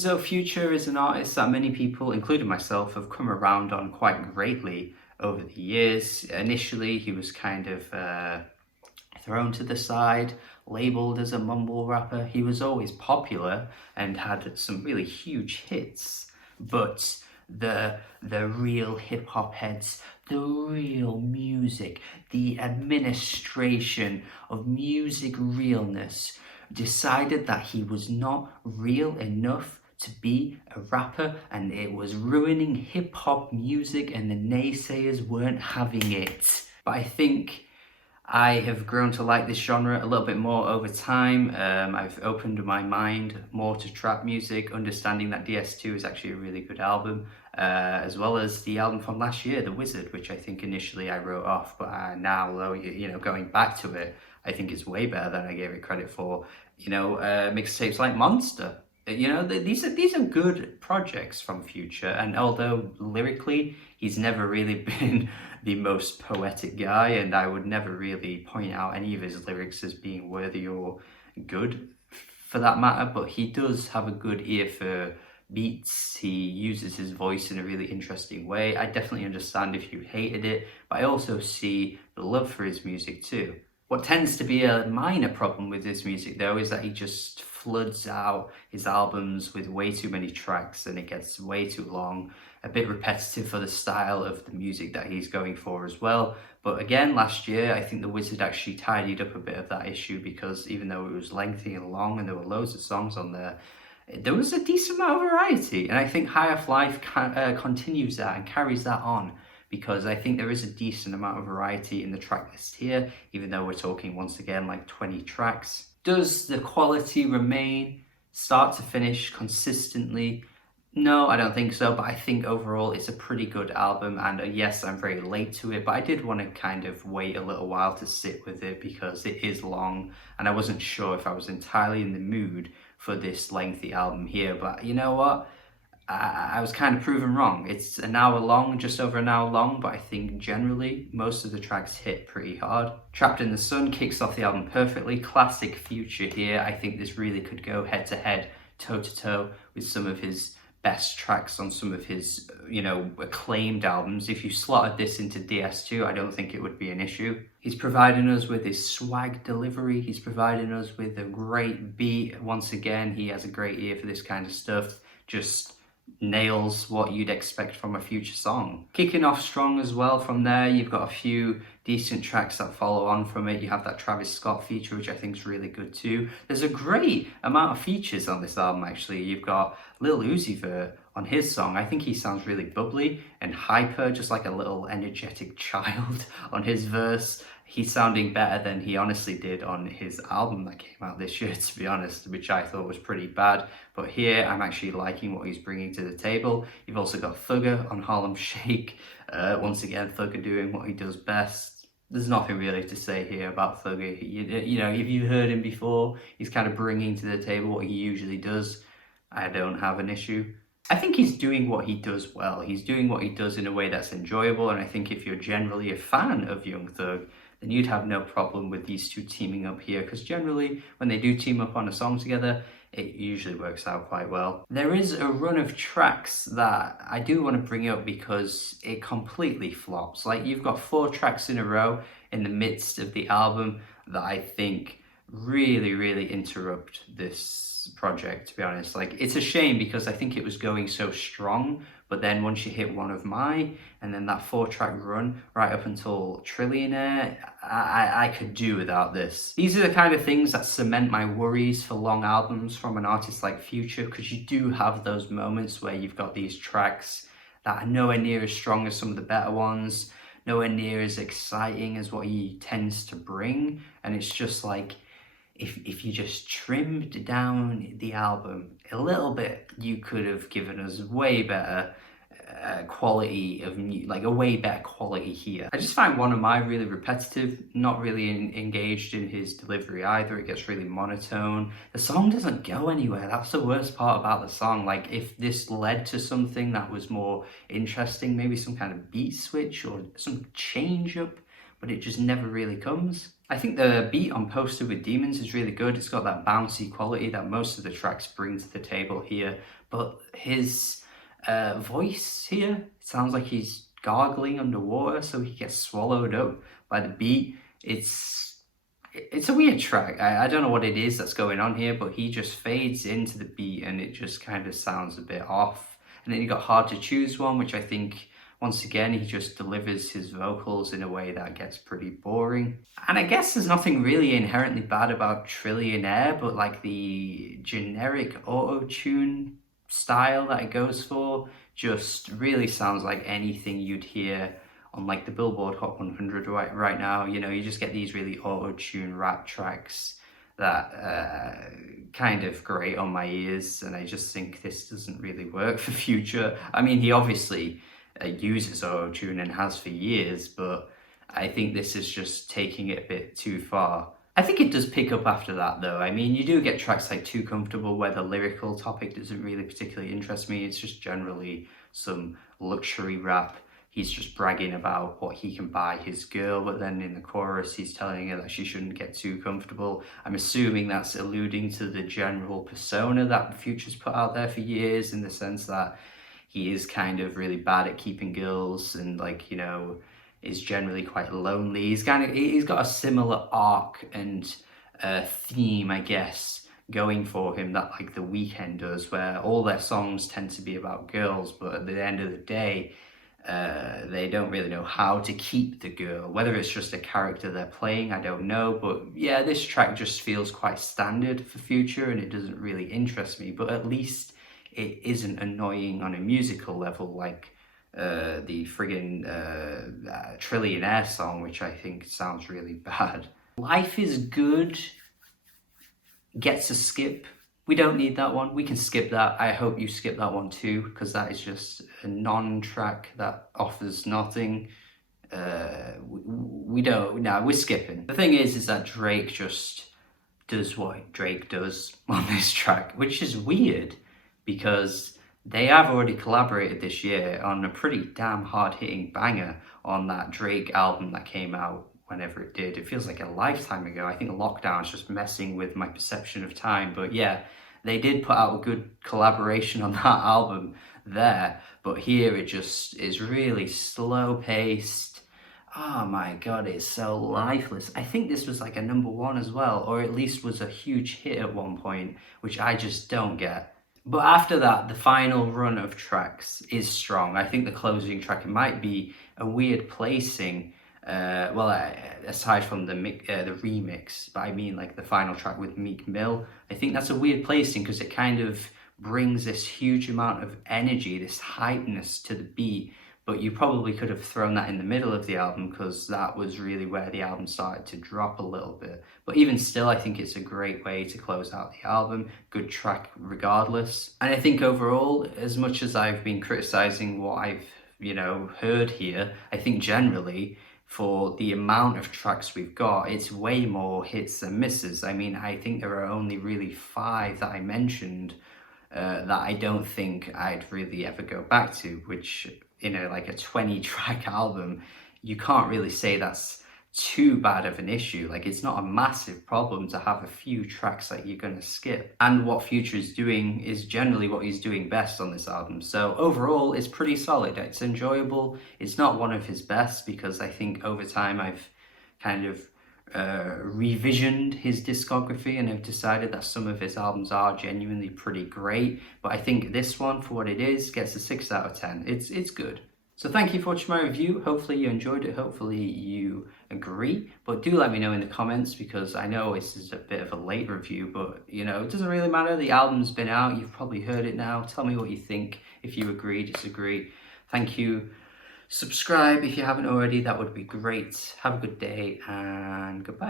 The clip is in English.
as though Future is an artist that many people, including myself, have come around on quite greatly over the years. Initially, he was kind of thrown to the side, labeled as a mumble rapper. He was always popular and had some really huge hits, but the real hip hop heads, the real music, the administration of music realness decided that he was not real enough to be a rapper, and it was ruining hip hop music, and the naysayers weren't having it. But I think I have grown to like this genre a little bit more over time. I've opened my mind more to trap music, understanding that DS2 is actually a really good album, as well as the album from last year, The Wizard, which I think initially I wrote off, but now, though, going back to it, I think it's way better than I gave it credit for. Mixtapes like Monster. These are good projects from Future, and although lyrically he's never really been the most poetic guy, and I would never really point out any of his lyrics as being worthy or good for that matter, but he does have a good ear for beats. He uses his voice in a really interesting way. I definitely understand if you hated it, but I also see the love for his music too. What tends to be a minor problem with his music, though, is that he just floods out his albums with way too many tracks, and it gets way too long, a bit repetitive for the style of the music that he's going for as well. But again, last year, I think The Wizard actually tidied up a bit of that issue, because even though it was lengthy and long and there were loads of songs on there was a decent amount of variety. And I think High Off Life continues that and carries that on, because I think there is a decent amount of variety in the track list here, even though we're talking once again like 20 tracks. Does the quality remain start to finish consistently? No, I don't think so, but I think overall it's a pretty good album, and yes, I'm very late to it, but I did want to kind of wait a little while to sit with it because it is long, and I wasn't sure if I was entirely in the mood for this lengthy album here. But you know what? I was kind of proven wrong. It's an hour long, just over an hour long, but I think generally most of the tracks hit pretty hard. Trapped in the Sun kicks off the album perfectly. Classic Future here. I think this really could go head to head, toe to toe with some of his best tracks on some of his, acclaimed albums. If you slotted this into DS2, I don't think it would be an issue. He's providing us with his swag delivery. He's providing us with a great beat. Once again, he has a great ear for this kind of stuff. Just nails what you'd expect from a Future song. Kicking off strong as well from there, you've got a few decent tracks that follow on from it. You have that Travis Scott feature, which I think is really good too. There's a great amount of features on this album, actually. You've got Lil Uzi Vert on his song. I think he sounds really bubbly and hyper, just like a little energetic child on his verse. He's sounding better than he honestly did on his album that came out this year, to be honest, which I thought was pretty bad. But here, I'm actually liking what he's bringing to the table. You've also got Thugger on Harlem Shake. Once again, Thugger doing what he does best. There's nothing really to say here about Thugger. If you heard him before, he's kind of bringing to the table what he usually does. I don't have an issue. I think he's doing what he does well. He's doing what he does in a way that's enjoyable, and I think if you're generally a fan of Young Thug, then you'd have no problem with these two teaming up here, because generally when they do team up on a song together, it usually works out quite well. There is a run of tracks that I do want to bring up because it completely flops. Like, you've got 4 tracks in a row in the midst of the album that I think really interrupt this project, to be honest. Like, it's a shame because I think it was going so strong, but then once you hit One of My, and then that 4-track run right up until Trillionaire, I could do without this. These are the kind of things that cement my worries for long albums from an artist like Future, because you do have those moments where you've got these tracks that are nowhere near as strong as some of the better ones, nowhere near as exciting as what he tends to bring, and it's just like, if you just trimmed down the album a little bit, you could have given us way better quality of a way better quality here. I just find One of My really repetitive, not really engaged in his delivery either. It gets really monotone. The song doesn't go anywhere. That's the worst part about the song. Like, if this led to something that was more interesting, maybe some kind of beat switch or some change up but it just never really comes. I think the beat on Poster with Demons is really good. It's got that bouncy quality that most of the tracks bring to the table here, but his voice here sounds like he's gargling underwater, so he gets swallowed up by the beat. It's a weird track. I don't know what it is that's going on here, but he just fades into the beat and it just kind of sounds a bit off. And then you got Hard to Choose one, which I think, once again, he just delivers his vocals in a way that gets pretty boring. And I guess there's nothing really inherently bad about Trillionaire, but like the generic auto-tune style that it goes for just really sounds like anything you'd hear on like the Billboard Hot 100 right now. You know, you just get these really auto-tune rap tracks that kind of grate on my ears, and I just think this doesn't really work for Future. I mean, he obviously uses auto-tune and has for years, but I think this is just taking it a bit too far. I think it does pick up after that though. I mean, you do get tracks like Too Comfortable where the lyrical topic doesn't really particularly interest me. It's just generally some luxury rap. He's just bragging about what he can buy his girl, but then in the chorus he's telling her that she shouldn't get too comfortable. I'm assuming that's alluding to the general persona that Future's put out there for years, in the sense that he is kind of really bad at keeping girls and, like, you know, is generally quite lonely. He's got a similar arc and theme, I guess, going for him that like The Weeknd does, where all their songs tend to be about girls, but at the end of the day, they don't really know how to keep the girl. Whether it's just a character they're playing, I don't know. But yeah, this track just feels quite standard for Future and it doesn't really interest me. But at least it isn't annoying on a musical level like the friggin' Trillionaire song, which I think sounds really bad. Life is Good gets a skip. We don't need that one. We can skip that. I hope you skip that one too, because that is just a non-track that offers nothing. We don't, no, we're skipping. The thing is that Drake just does what Drake does on this track, which is weird because they have already collaborated this year on a pretty damn hard-hitting banger on that Drake album that came out whenever it did. It feels like a lifetime ago. I think lockdown's just messing with my perception of time, but yeah, they did put out a good collaboration on that album there, but here it just is really slow-paced. Oh my god, it's so lifeless. I think this was like a #1 as well, or at least was a huge hit at one point, which I just don't get. But after that, the final run of tracks is strong. I think the closing track, it might be a weird placing, aside from the remix, but I mean like the final track with Meek Mill. I think that's a weird placing because it kind of brings this huge amount of energy, this hypeness to the beat, but you probably could have thrown that in the middle of the album because that was really where the album started to drop a little bit. But even still, I think it's a great way to close out the album. Good track regardless. And I think overall, as much as I've been criticizing what I've, you know, heard here, I think generally, for the amount of tracks we've got, it's way more hits than misses. I mean, I think there are only really 5 that I mentioned that I don't think I'd really ever go back to, which, you know, like a 20-track album, you can't really say that's too bad of an issue. Like, it's not a massive problem to have a few tracks that you're gonna skip. And what Future is doing is generally what he's doing best on this album. So overall, it's pretty solid. It's enjoyable. It's not one of his best because I think over time I've kind of revisioned his discography and have decided that some of his albums are genuinely pretty great. But I think this one, for what it is, gets a 6 out of 10. It's good. So thank you for watching my review. Hopefully you enjoyed it. Hopefully you agree. But do let me know in the comments, because I know this is a bit of a late review, but you know, it doesn't really matter. The album's been out. You've probably heard it now. Tell me what you think. If you agree, disagree. Thank you. Subscribe if you haven't already. That would be great. Have a good day and goodbye.